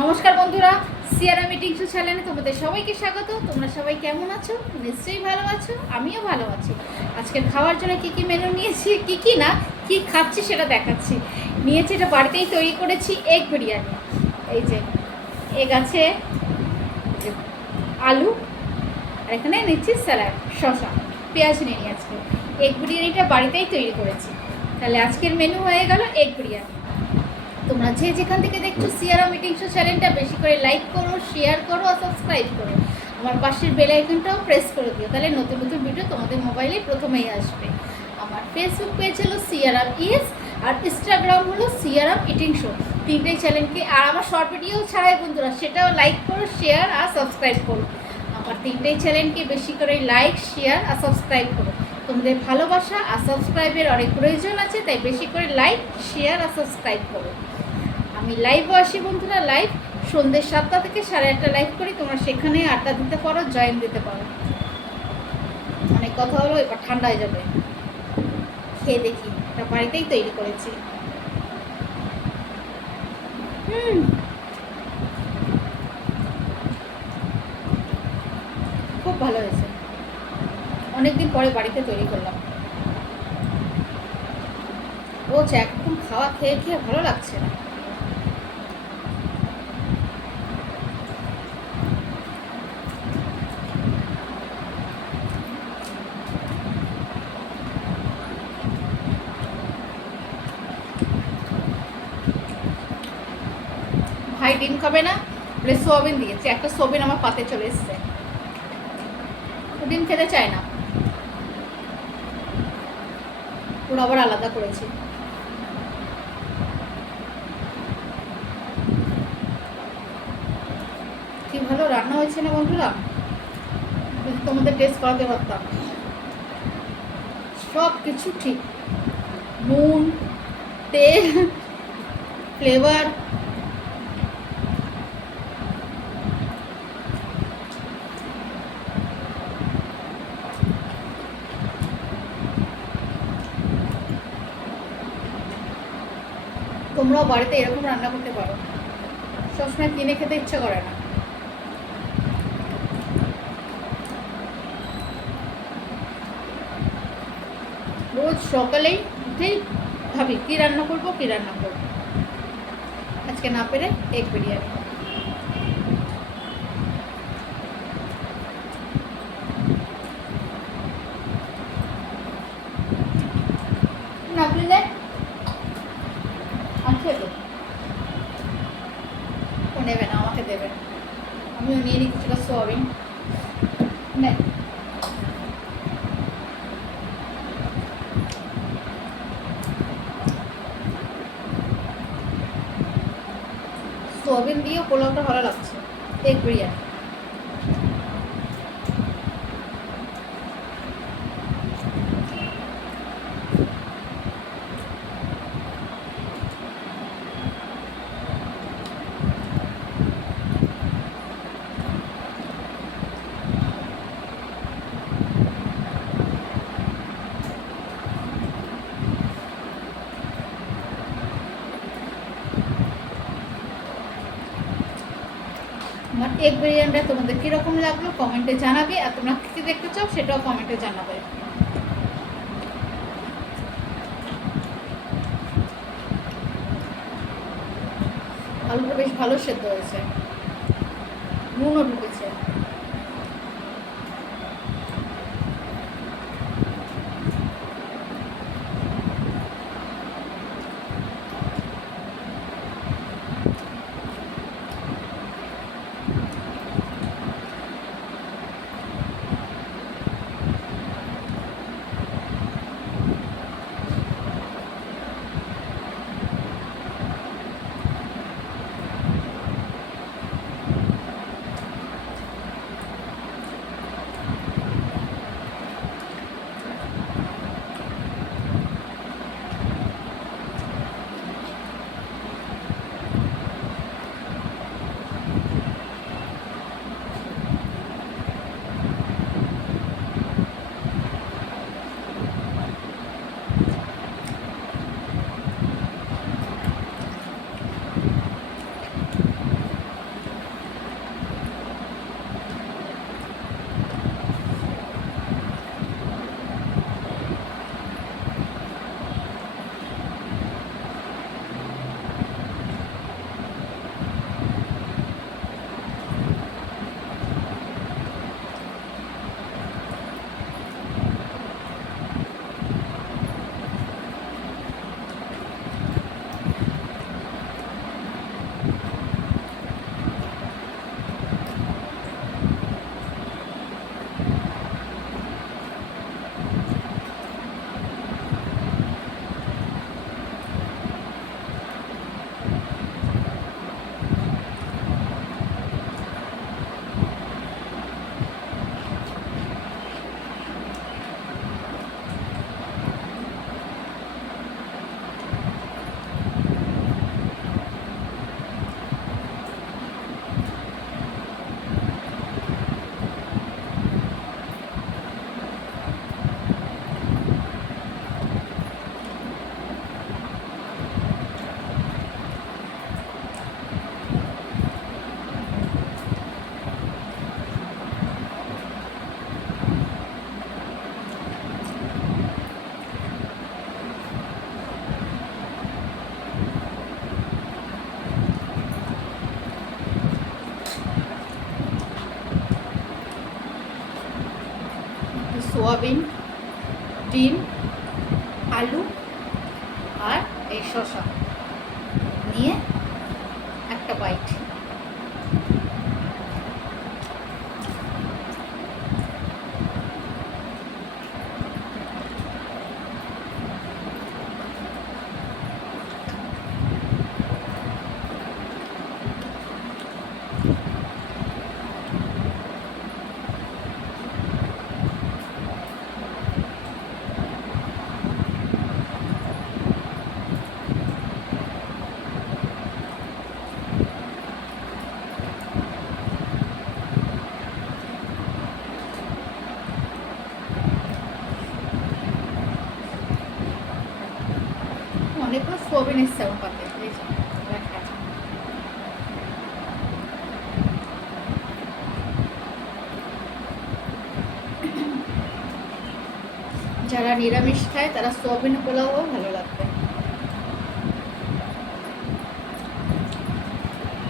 নমস্কার বন্ধুরা, সিয়ারা মিটিং শো চ্যানেলে তোমাদের সবাইকে স্বাগত। তোমরা সবাই কেমন আছো? নিশ্চয়ই ভালো আছো, আমিও ভালো আছি। আজকের খাওয়ার জন্য কী কী মেনু নিয়েছি, কী না কি খাচ্ছি সেটা দেখাচ্ছি। নিয়েছি, এটা বাড়িতেই তৈরি করেছি, এগ বিরিয়ানি। এই যে এগ আছে, আলু, আর এখানে নিচ্ছি স্যালাড, শসা, পেঁয়াজ নিয়ে নিই। আজকে এগ বিরিয়ানিটা বাড়িতেই তৈরি করেছি। তাহলে আজকের মেনু হয়ে গেল এগ বিরিয়ানি। তোমরা যে যেখান থেকে দেখছো সিয়ারা মিটিং শো চ্যানেলটা বেশি করে লাইক করো, শেয়ার করো আর সাবস্ক্রাইব করো। আমার পাশের বেল আইকনটাও প্রেস করে দিও, তাহলে নতুন নতুন ভিডিও তোমাদের মোবাইলে প্রথমেই আসবে। আমার ফেসবুক পেজ হলো সিয়ারা ইএস, আর ইনস্টাগ্রাম হলো সিয়ারা মিটিং শো। তিনটেই চ্যানেলকে, আর আমার শর্ট ভিডিও ছাড়াই বন্ধুরা, সেটাও লাইক করো, শেয়ার আর সাবস্ক্রাইব করো। আমার তিনটেই চ্যানেলকে বেশি করে লাইক, শেয়ার আর সাবস্ক্রাইব করো। তোমাদের ভালোবাসা আর সাবস্ক্রাইবের অনেক প্রয়োজন আছে, তাই বেশি করে লাইক, শেয়ার আর সাবস্ক্রাইব করো। আমি লাইভও আসি বন্ধুরা, লাইভ সন্ধ্যে 7টা থেকে 8:30 লাইভ করি। তোমরা সেখানে আড্ডা দিতে পারো, জয়েন দিতে পারো। অনেক কথা হলো, এবার ঠান্ডা হয়ে যাবে। খেয়ে দেখি, এটা বাড়িতেই তৈরি করেছি। খুব ভালো হয়েছে, অনেকদিন পরে বাড়িতে তৈরি করলাম। রোজ একদম খাওয়া খেয়ে খেয়ে ভালো লাগছে না। ভাই ডিম খাবে না বলে সোয়াবিন দিয়েছে। একটা সোয়াবিন আমার পাতে চলে এসছে, ডিম খেতে চায় না, ওরা আবার আলাদা করেছি। কি ভালো রান্না হয়েছে না বন্ধুরা, যদি তোমাদের টেস্ট করাতে পারতাম। সব কিছু ঠিক, নুন, তেল, ফ্লেভার। তোমরাও বাড়িতে এরকম রান্না করতে পারো, সবসময় কিনে খেতে ইচ্ছা করে না। রোজ সকালেই উঠেই ভাবি কী রান্না করবো, কী রান্না করবো। আজকে না পেরে এগ বিরিয়ানি। না পেলে আছে তো, ও নেবে না, আমাকে দেবে। আমিও নিয়ে নিই কিছুটা সোয়াবিন। নে, সোয়াবিন দিয়ে পোলাওটা ভালো লাগছে, এগ বিরিয়ানি। আমার এগ বিরিয়ানিটা তোমাদের কীরকম লাগলো কমেন্টে জানাবে, আর তোমরা কী দেখতে চাও সেটাও কমেন্টে জানাবে। আলুটা বেশ ভালো সেদ্ধ হয়েছে, নুনও ঢুকেছে। সোয়াবিন, ডিম, আলু আর এই শসা নিয়ে একটা বাইট। অনেকগুলো সোয়াবিন এসছে আমার পাতে, এই যে একটা। যারা নিরামিষ খায় তারা সোয়াবিন পোলাও ভালো লাগবে,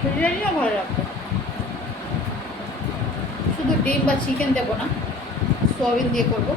বিরিয়ানিও ভালো লাগবে। শুধু ডিম বা চিকেন দেবো না, সোয়াবিন দিয়ে করবো।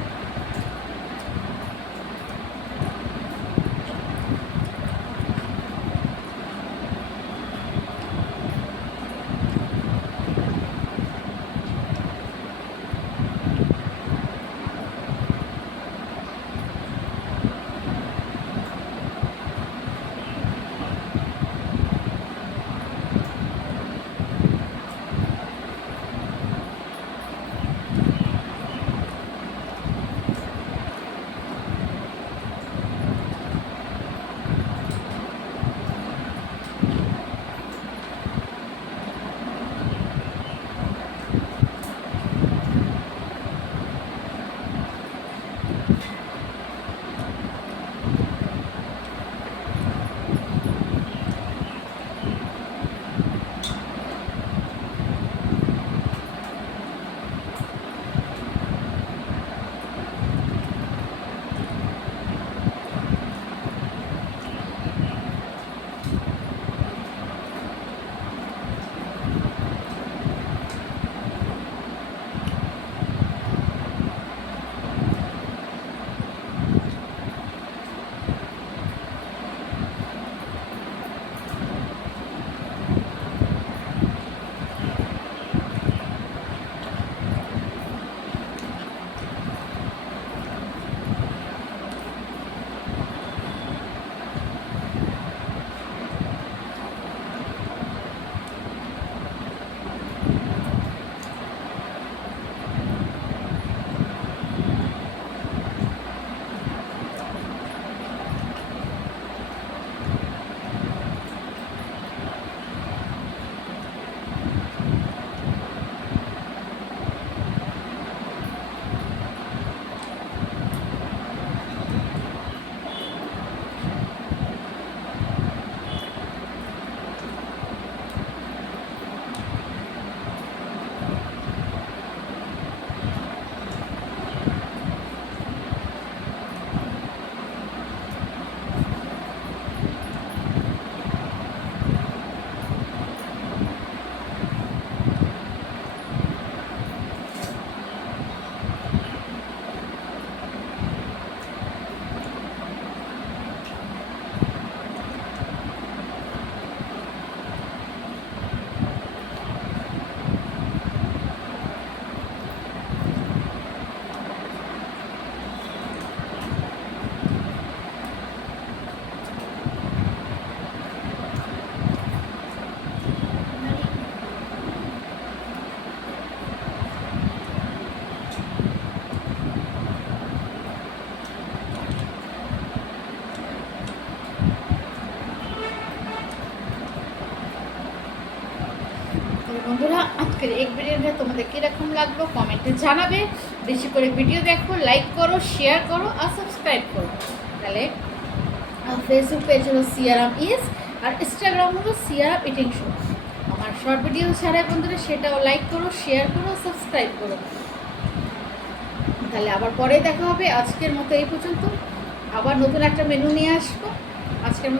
বন্ধুরা, আজকের এগ বিরিয়ানিটা তোমাদের কীরকম লাগলো কমেন্টে জানাবে। বেশি করে ভিডিও দেখো, লাইক করো, শেয়ার করো আর সাবস্ক্রাইব করো। তাহলে ফেসবুক পেজ হলো সিয়ারাম ইস, আর ইনস্টাগ্রাম হলো সিয়ারাম ইটিং শো। আমার শর্ট ভিডিও ছাড়াই বন্ধুরা, সেটাও লাইক করো, শেয়ার করো, সাবস্ক্রাইব করো। তাহলে আবার পরে দেখা হবে। আজকের মতো এই পর্যন্ত, আবার নতুন একটা মেনু নিয়ে আসবো। আজকের